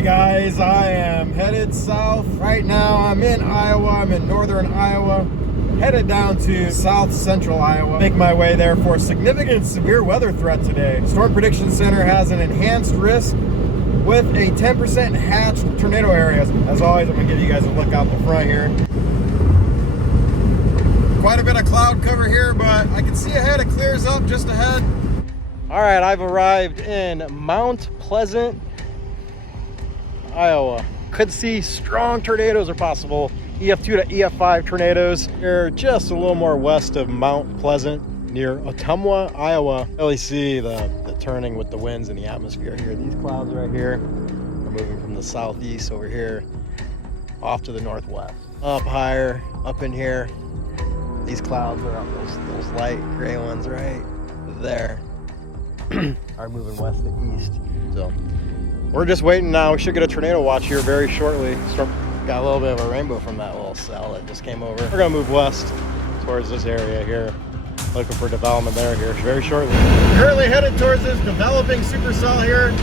Hey guys, I am headed south right now. I'm in Iowa. I'm in northern Iowa, headed down to south central Iowa. Make my way there for a significant severe weather threat today. Storm Prediction Center has an enhanced risk with a 10% hatched tornado area. As always, I'm gonna give you guys a look out the front here. Quite a bit of cloud cover here, but I can see ahead. It clears up just ahead. All right, I've arrived in Mount Pleasant, Iowa. Could see strong tornadoes are possible. EF2 to EF5 tornadoes. They're just a little more west of Mount Pleasant near Ottumwa, Iowa. Really see the turning with the winds in the atmosphere here. These clouds right here are moving from the southeast over here off to the northwest. Up higher, up in here. These clouds are up, those light gray ones right there are moving west to east. So we're just waiting now. We should get a tornado watch here very shortly. Got a little bit of a rainbow from that little cell that just came over. We're gonna move west towards this area here. Looking for development there here very shortly. Currently headed towards this developing supercell here.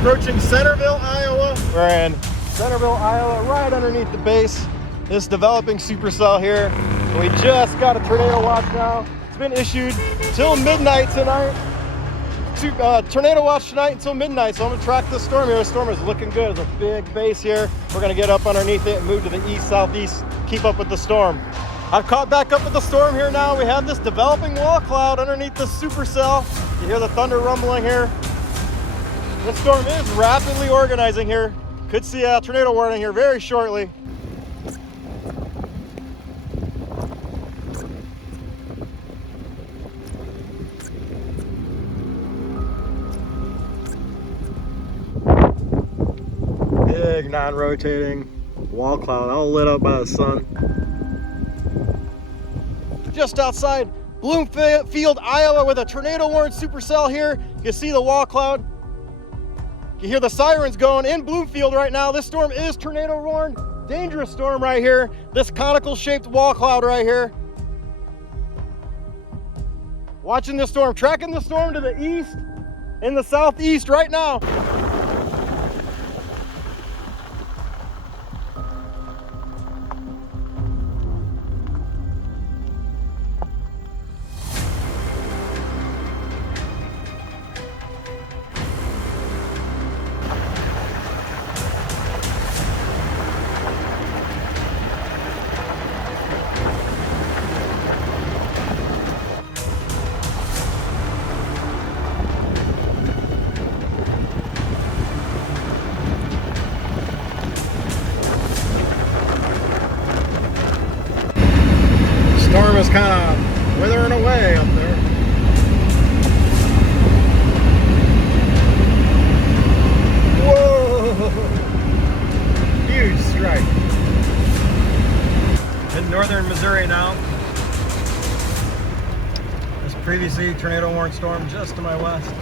Approaching Centerville, Iowa. We're in Centerville, Iowa, right underneath the base. This developing supercell here. We just got a tornado watch now. It's been issued till midnight tonight. Tornado watch tonight until midnight, so I'm gonna track this storm here. The storm is looking good. There's a big base here. We're gonna get up underneath it and move to the east, southeast, keep up with the storm. I've caught back up with the storm here now. We have this developing wall cloud underneath the supercell. You hear the thunder rumbling here. This storm is rapidly organizing here. Could see a tornado warning here very shortly. Big non-rotating wall cloud, all lit up by the sun. Just outside Bloomfield, Iowa, with a tornado warned supercell here. You can see the wall cloud. You hear the sirens going in Bloomfield right now. This storm is tornado warned. Dangerous storm right here. This conical shaped wall cloud right here. Watching this storm, tracking the storm to the east, in the southeast right now. Storm is kind of withering away up there. Whoa! Huge strike. In northern Missouri now. This previously tornado warned storm just to my west.